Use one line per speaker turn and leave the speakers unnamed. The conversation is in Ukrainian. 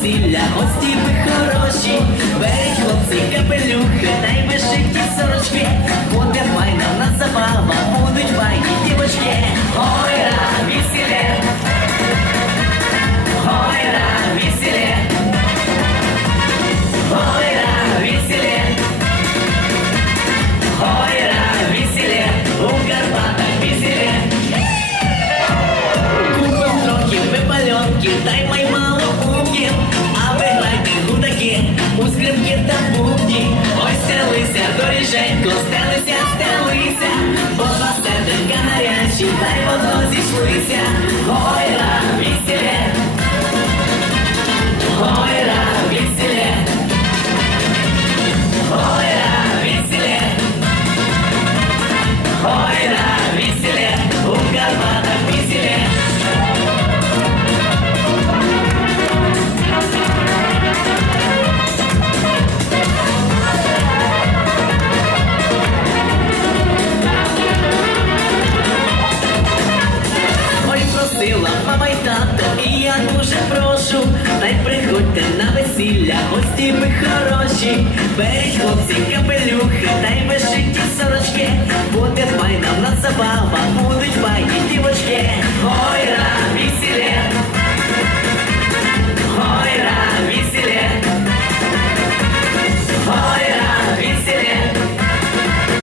весілля, гості ви хороші, беріть хлопці капелюхи, та й вишиті сорочки, та бубні. Ой, стелися, доріженько, стелися, стелися, бо на гарячі, та й воно зійшлися. Ой, прошу, та й приходьте на весілля, гості ви хороші, беріть хлопці капелюхи, та й вишиті сорочки, буде файна в нас забава,